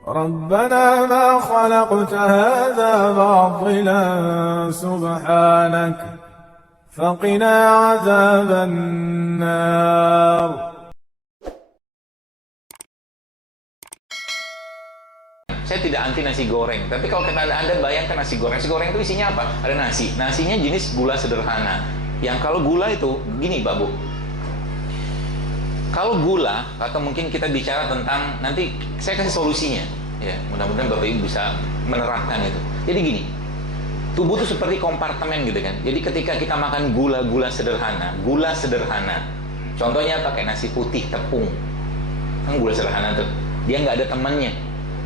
ربنا ما خلقت هذا باطلا سبحانك فقنا عذاب النار. Saya tidak anti nasi goreng, tapi kalau Anda bayangkan nasi goreng itu isinya apa? Ada nasi, nasinya jenis gula sederhana. Yang kalau gula itu, gini Babu, kalau gula, atau mungkin kita bicara tentang, nanti saya kasih solusinya, ya mudah-mudahan Bapak Ibu bisa menerapkan itu. Jadi gini, tubuh itu seperti kompartemen gitu kan. Jadi ketika kita makan gula sederhana, contohnya pakai nasi putih tepung, kan gula sederhana tuh, dia nggak ada temannya.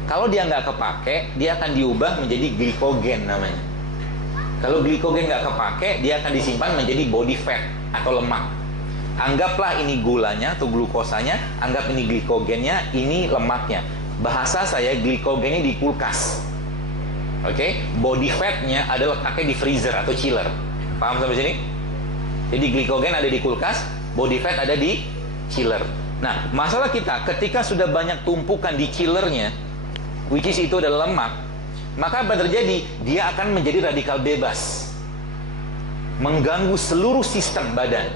Kalau dia nggak kepake, dia akan diubah menjadi glikogen namanya. Kalau glikogen nggak kepake, dia akan disimpan menjadi body fat atau lemak. Anggaplah ini gulanya atau glukosanya, anggap ini glikogennya, ini lemaknya. Bahasa saya, glikogennya di kulkas. Oke? Body fatnya ada letaknya di freezer atau chiller. Paham sampai sini? Jadi glikogen ada di kulkas, body fat ada di chiller. Nah, masalah kita ketika sudah banyak tumpukan di chillernya, which is itu adalah lemak, maka apa terjadi? Dia akan menjadi radikal bebas, mengganggu seluruh sistem badan,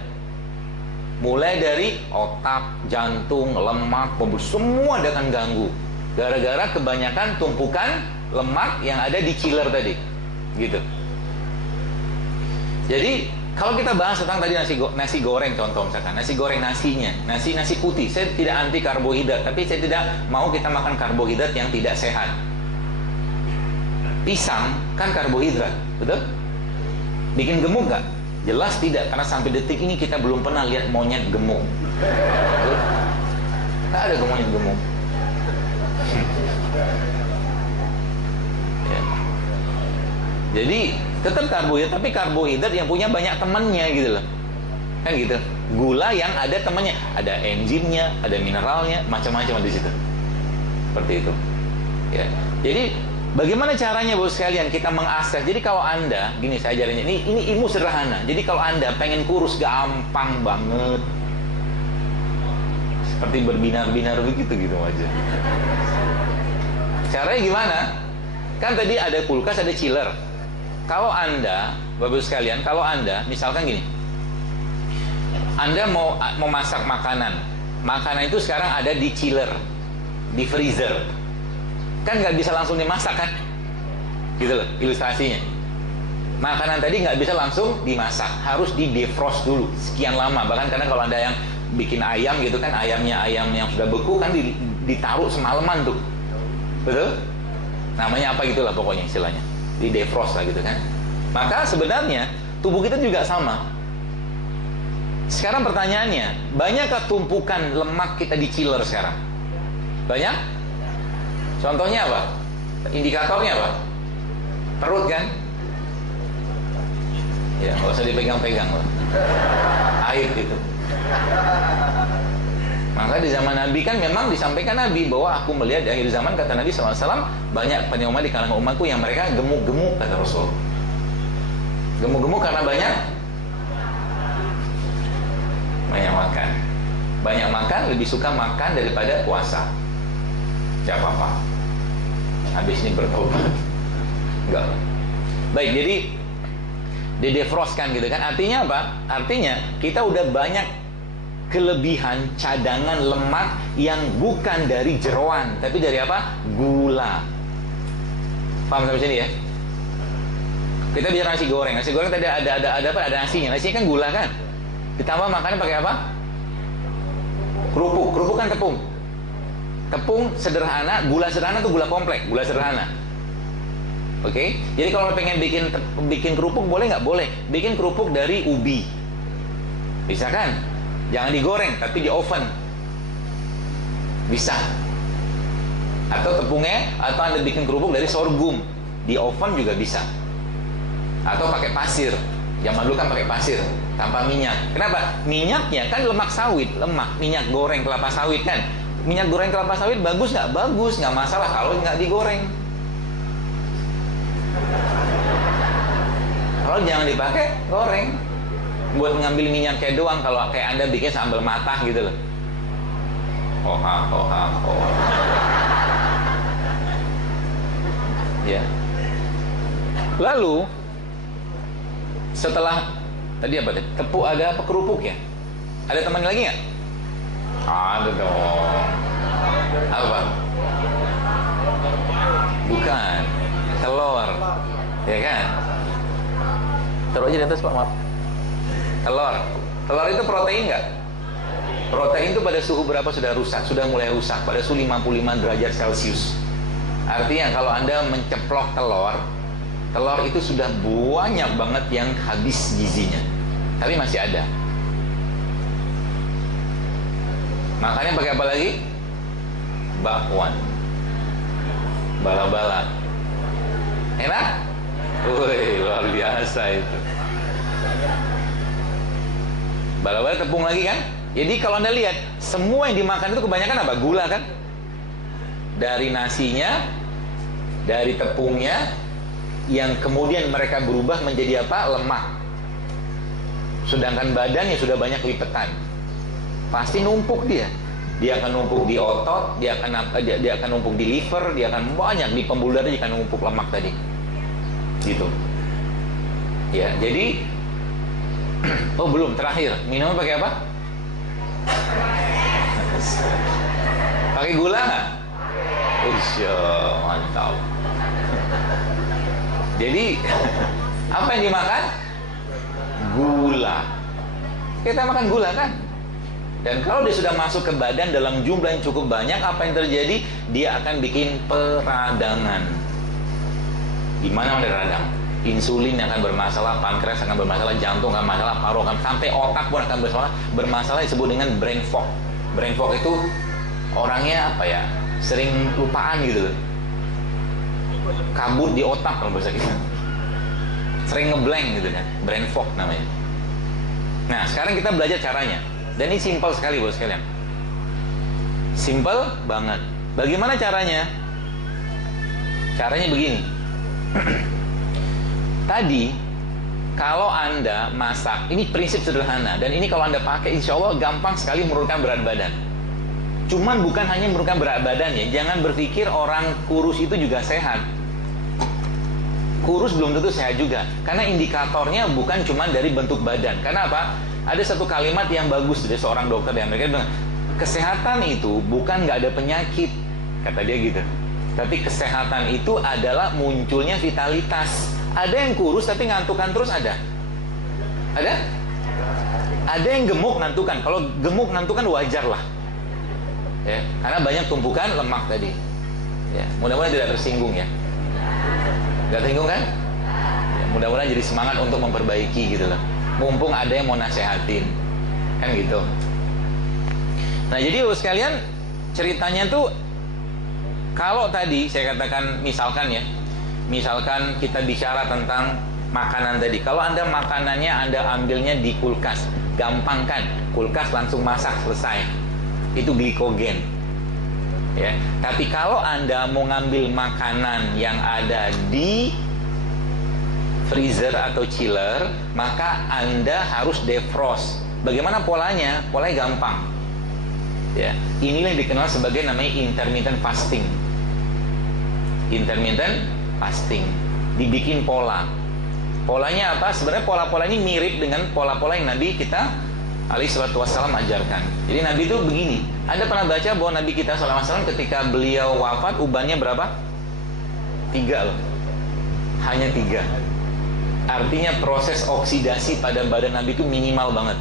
mulai dari otak, jantung, lemak, pembuluh, semua dia akan ganggu gara-gara kebanyakan tumpukan lemak yang ada di chiller tadi, gitu. Jadi kalau kita bahas tentang tadi nasi goreng, contoh misalkan nasi goreng, nasinya nasi putih, saya tidak anti karbohidrat, tapi saya tidak mau kita makan karbohidrat yang tidak sehat. Pisang kan karbohidrat, betul? Bikin gemuk nggak? Jelas tidak, karena sampai detik ini kita belum pernah lihat monyet gemuk. Betul? Nggak ada monyet gemuk. Ya. Jadi tetap karbohidrat, tapi karbohidrat yang punya banyak temannya gitu loh, kan gitu. Gula yang ada temannya, ada enzimnya, ada mineralnya, macam-macam di situ. Seperti itu. Ya. Jadi bagaimana caranya Bos sekalian kita mengakses? Jadi kalau Anda, gini saya ajarin, ini ilmu sederhana. Jadi kalau Anda pengen kurus gampang banget, seperti berbinar-binar begitu gitu aja. Caranya gimana? Kan tadi ada kulkas, ada chiller. Kalau Anda, Bapak sekalian, kalau Anda, misalkan gini, Anda mau masak makanan itu sekarang ada di chiller, di freezer, kan nggak bisa langsung dimasak kan, gitu loh ilustrasinya. Makanan tadi nggak bisa langsung dimasak, harus di defrost dulu sekian lama. Bahkan karena kalau Anda yang bikin ayam gitu kan, ayam yang sudah beku kan ditaruh semalaman tuh, betul? Namanya apa gitulah pokoknya istilahnya, di defrost lah gitu kan. Maka sebenarnya tubuh kita juga sama. Sekarang pertanyaannya, banyakkah tumpukan lemak kita di chiller sekarang? Banyak? Contohnya apa? Indikatornya apa? Perut kan? Ya, nggak usah dipegang-pegang loh. Air gitu. Maka di zaman Nabi kan memang disampaikan Nabi bahwa aku melihat di akhir zaman, kata Nabi SAW, banyak penyumat di kalangan umatku yang mereka gemuk-gemuk, kata Rasul. Gemuk-gemuk karena banyak makan. Banyak makan, lebih suka makan daripada puasa. Tidak apa-apa. Habis ini bertobat. Enggak. Baik, jadi di defrost kan gitu kan. Artinya apa? Artinya kita udah banyak kelebihan cadangan lemak yang bukan dari jeroan, tapi dari apa? Gula. Paham sampai sini ya? Kita bicara nasi goreng. Nasi goreng tadi ada apa? Ada nasinya. Nasinya kan gula kan? Ditambah makannya pakai apa? Kerupuk. Kerupuk kan tepung. Tepung sederhana, gula sederhana itu gula kompleks, gula sederhana. Oke? Jadi kalau pengen bikin kerupuk boleh nggak? Boleh. Bikin kerupuk dari ubi. Bisa kan? Jangan digoreng, tapi di oven. Bisa. Atau tepungnya, atau Anda bikin kerupuk dari sorghum, di oven juga bisa. Atau pakai pasir. Zaman dulu kan pakai pasir, tanpa minyak. Kenapa? Minyaknya kan lemak sawit, minyak goreng kelapa sawit kan. Minyak goreng kelapa sawit bagus nggak? Bagus, nggak masalah kalau nggak digoreng. Kalau jangan dipakai, goreng. Buat ngambil minyaknya doang, kalau kayak Anda bikin sambal matah gitu loh. Ya. Lalu setelah tadi apa tadi? Tepung, ada apa, kerupuk ya? Ada teman lagi nggak? Ada dong. Apa? Bukan. Telur. Ya kan? Taruh aja di atas Pak, maaf. Telur. Telur itu protein nggak? Protein itu pada suhu berapa sudah rusak? Sudah mulai rusak. Pada suhu 55 derajat Celcius. Artinya kalau Anda menceplok telur, telur itu sudah banyak banget yang habis gizinya. Tapi masih ada. Makanya pakai apa lagi? Bakwan. Bala-bala. Enak? Wih, luar biasa itu. Bala-bala tepung lagi kan? Jadi kalau Anda lihat, semua yang dimakan itu kebanyakan apa? Gula kan? Dari nasinya, dari tepungnya, yang kemudian mereka berubah menjadi apa? Lemak. Sedangkan badannya sudah banyak lipetan. Pasti numpuk dia. Dia akan numpuk di otot, dia akan numpuk di liver, dia akan banyak di pembuluh darah, dia akan numpuk lemak tadi. Gitu. Ya, jadi oh belum, terakhir. Minumnya pakai apa? Pakai gula nggak? Usya, mantap. Jadi apa yang dimakan? Gula. Kita makan gula kan? Dan kalau dia sudah masuk ke badan dalam jumlah yang cukup banyak, apa yang terjadi? Dia akan bikin peradangan. Gimana radang? Insulin akan bermasalah, pankreas akan bermasalah, jantung akan bermasalah, paru akan, sampai otak pun akan bermasalah, disebut dengan brain fog. Brain fog itu orangnya apa ya? Sering lupaan gitu loh. Kabut di otak kalau bahasa kita. Sering ngeblank gitu kan. Brain fog namanya. Nah, sekarang kita belajar caranya. Dan ini simpel sekali bos sekalian. Simpel banget. Bagaimana caranya? Caranya begini. Tadi kalau Anda masak, ini prinsip sederhana, dan ini kalau Anda pakai insya Allah gampang sekali menurunkan berat badan. Cuman bukan hanya menurunkan berat badan ya. Jangan berpikir orang kurus itu juga sehat. Kurus belum tentu sehat juga. Karena indikatornya bukan cuma dari bentuk badan. Karena apa? Ada satu kalimat yang bagus dari seorang dokter di Amerika bilang, kesehatan itu bukan nggak ada penyakit, kata dia gitu. Tapi kesehatan itu adalah munculnya vitalitas. Ada yang kurus tapi ngantukan terus ada? Ada? Ada yang gemuk ngantukan. Kalau gemuk ngantukan wajar lah. Ya, karena banyak tumpukan lemak tadi. Ya, mudah-mudahan tidak tersinggung ya. Gak tersinggung kan? Ya, mudah-mudahan jadi semangat untuk memperbaiki gitu loh. Mumpung ada yang mau nasehatin, kan gitu. Nah jadi sekalian, ceritanya tuh, kalau tadi saya katakan misalkan ya, misalkan kita bicara tentang makanan tadi. Kalau Anda makanannya Anda ambilnya di kulkas, gampang kan? Kulkas langsung masak selesai. Itu glikogen. Ya. Tapi kalau Anda mau ngambil makanan yang ada di freezer atau chiller, maka Anda harus defrost. Bagaimana polanya? Polanya gampang. Ya, inilah yang dikenal sebagai namanya intermittent fasting. Intermittent fasting. Dibikin pola. Polanya apa? Sebenarnya pola-pola ini mirip dengan pola-pola yang Nabi kita alaihi salatu wassalam ajarkan. Jadi Nabi itu begini. Anda pernah baca bahwa Nabi kita sallallahu alaihi wasallam ketika beliau wafat ubannya berapa? 3 loh. Hanya 3. Artinya proses oksidasi pada badan Nabi itu minimal banget.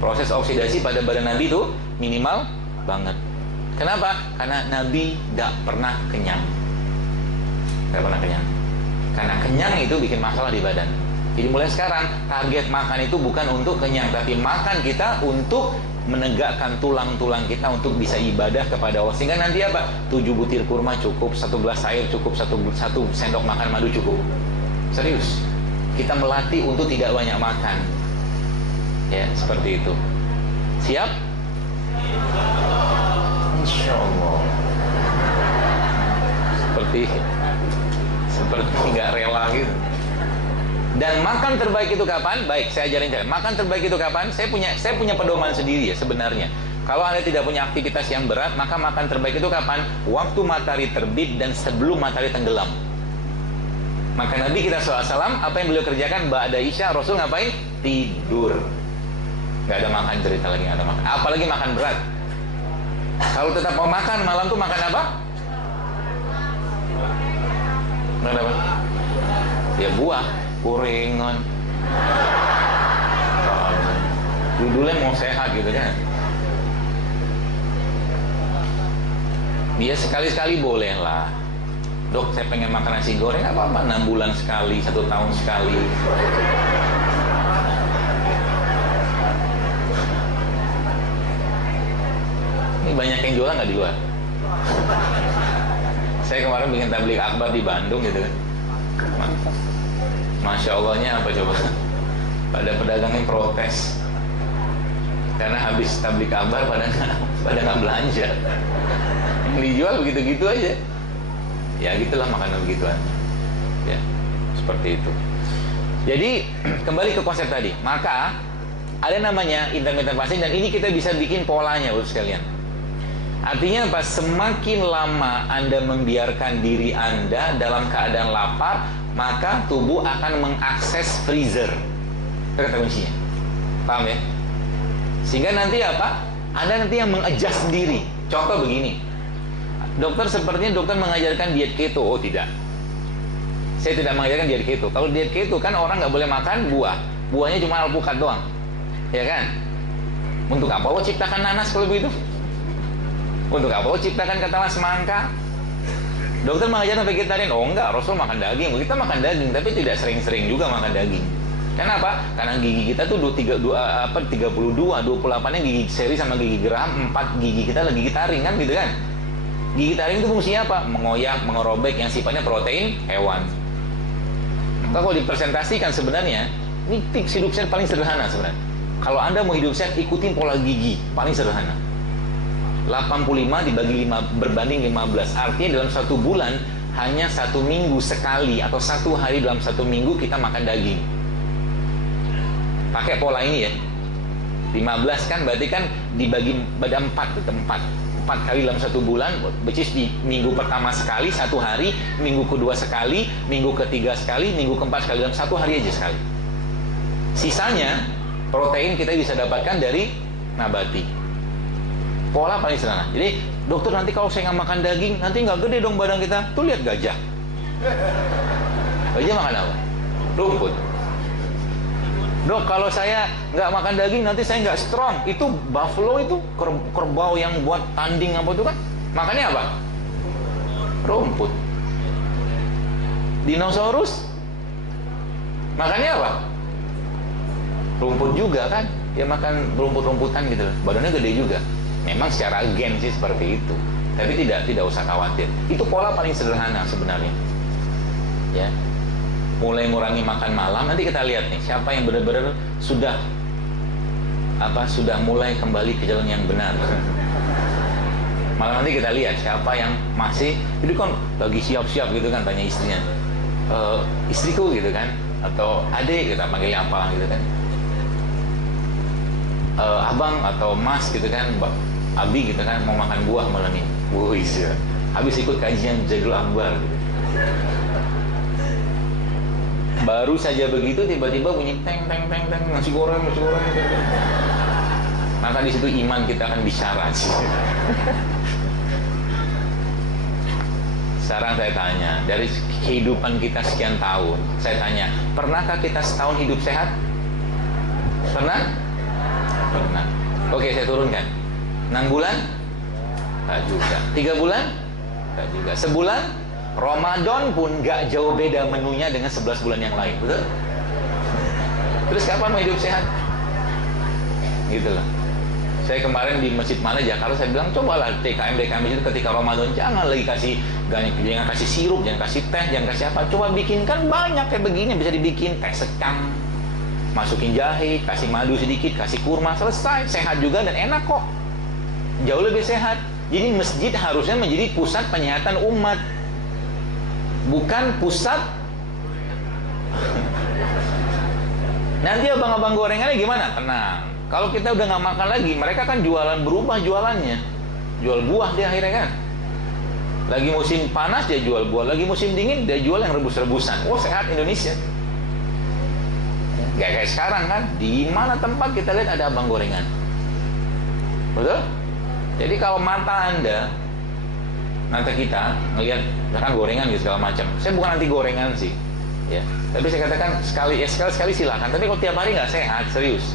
Proses oksidasi pada badan Nabi itu minimal banget. Kenapa? Karena Nabi gak pernah kenyang. Gak pernah kenyang. Karena kenyang itu bikin masalah di badan. Jadi mulai sekarang target makan itu bukan untuk kenyang, tapi makan kita untuk menegakkan tulang-tulang kita untuk bisa ibadah kepada Allah. Sehingga nanti apa? 7 butir kurma cukup, 1 gelas air cukup, 1 sendok makan madu cukup. Serius. Kita melatih untuk tidak banyak makan. Ya, seperti itu. Siap? Insya Allah. Seperti nggak rela gitu. Dan makan terbaik itu kapan? Baik, saya ajarin cara. Makan terbaik itu kapan? Saya punya pedoman sendiri ya sebenarnya. Kalau Anda tidak punya aktivitas yang berat, maka makan terbaik itu kapan? Waktu matahari terbit dan sebelum matahari tenggelam. Maka Nabi kita SAW, apa yang beliau kerjakan? Ba'da Isya, Rasul ngapain? Tidur. Gak ada makan, cerita lagi, gak ada makan. Apalagi makan berat. Kalau tetap mau makan, malam tuh makan apa? Makan apa? Ya buah, gorengan. Judulnya mau sehat gitu kan. Dia sekali-sekali boleh lah. Dok, saya pengen makan nasi goreng, nggak apa-apa, 6 bulan sekali, 1 tahun sekali. Ini banyak yang jualan nggak di luar? Saya kemarin bikin tabligh akbar di Bandung gitu kan. Masya Allahnya apa coba? Pada pedagangnya protes karena habis tabligh akbar pada nggak belanja. Yang dijual begitu-gitu aja. Ya gitulah makanan begituan. Ya, seperti itu. Jadi kembali ke konsep tadi. Maka ada namanya intermittent fasting, dan ini kita bisa bikin polanya, Bapak sekalian. Artinya apa? Semakin lama Anda membiarkan diri Anda dalam keadaan lapar, maka tubuh akan mengakses freezer. Itu kata kuncinya. Paham ya? Sehingga nanti apa? Anda nanti yang mengadjust diri. Contoh begini. Dokter sepertinya dokter mengajarkan diet keto. Oh tidak, saya tidak mengajarkan diet keto. Kalau diet keto kan orang nggak boleh makan buah. Buahnya cuma alpukat doang, ya kan? Untuk apa Allah ciptakan nanas kalau begitu? Untuk apa Allah ciptakan katakanlah semangka? Dokter mengajarkan vegetarian. Oh enggak, Rasul makan daging. Kita makan daging, tapi tidak sering-sering juga makan daging. Kenapa? Karena gigi kita tuh 32, 28-nya gigi seri sama gigi geram, 4 gigi kita lagi gigi taring kan gitu kan? Gigi taring itu fungsinya apa? Mengoyak, mengerobek yang sifatnya protein hewan. Maka kalau dipresentasikan sebenarnya, ini tips hidup sehat paling sederhana sebenarnya. Kalau Anda mau hidup sehat, ikutin pola gigi, paling sederhana. 85 dibagi 5 berbanding 15. Artinya dalam 1 bulan, hanya 1 minggu sekali atau 1 hari dalam 1 minggu kita makan daging. Pakai pola ini ya. 15 kan berarti kan dibagi pada 4 itu 4 kali dalam 1 bulan, which is di minggu pertama sekali 1 hari, minggu kedua sekali, minggu ketiga sekali, minggu keempat sekali, dalam 1 hari aja sekali. Sisanya protein kita bisa dapatkan dari nabati. Pola paling sederhana. Jadi dokter, nanti kalau saya nggak makan daging, nanti nggak gede dong badan kita. Tuh lihat gajah. Gajah makan apa? Rumput. Dok, kalau saya nggak makan daging nanti saya nggak strong. Itu buffalo, itu kerbau yang buat tanding apa itu kan, makannya apa? Rumput. Dinosaurus makannya apa? Rumput juga kan. Dia makan rumput-rumputan gitu. Badannya gede juga. Memang secara gen sih seperti itu. Tapi tidak usah khawatir. Itu pola paling sederhana sebenarnya. Ya. Mulai ngurangi makan malam, nanti kita lihat nih siapa yang benar-benar sudah mulai kembali ke jalan yang benar. Malah nanti kita lihat siapa yang masih, jadi kan lagi siap-siap gitu kan, tanya istrinya, istriku gitu kan, atau adik kita panggilnya apa gitu kan, abang atau mas gitu kan, abi gitu kan, mau makan buah malam ini. Wuih, habis ikut kajian Jadul Akbar gitu. Baru saja begitu tiba-tiba bunyi teng teng teng teng, nasi goreng. Maka di situ iman kita akan bicara sih. Sekarang saya tanya, dari kehidupan kita sekian tahun, saya tanya, pernahkah kita setahun hidup sehat? Pernah? Pernah. Oke, saya turunkan. 6 bulan? Tak juga. 3 bulan? Tak juga. Sebulan? Ramadan pun gak jauh beda menunya dengan 11 bulan yang lain, betul? Terus kapan mau hidup sehat? Gitu loh. Saya kemarin di Masjid Mana Jakarta, saya bilang cobalah DKM itu ketika Ramadan jangan lagi jangan kasih sirup, jangan kasih teh, jangan kasih apa. Coba bikinkan banyak kayak begini, bisa dibikin teh secang, masukin jahe, kasih madu sedikit, kasih kurma, selesai. Sehat juga dan enak kok. Jauh lebih sehat. Jadi masjid harusnya menjadi pusat penyehatan umat, bukan pusat. Nanti abang-abang gorengannya gimana? Tenang. Kalau kita udah nggak makan lagi, mereka kan berubah jualannya, jual buah di akhirnya kan. Lagi musim panas dia jual buah, lagi musim dingin dia jual yang rebus-rebusan. Wah, sehat Indonesia. Gak kayak sekarang kan, di mana tempat kita lihat ada abang gorengan. Betul? Jadi kalau mata kita ngelihat misalkan gorengan gitu segala macam. Saya bukan anti gorengan sih, ya. Tapi saya katakan sekali silakan. Tapi kalau tiap hari nggak sehat, serius.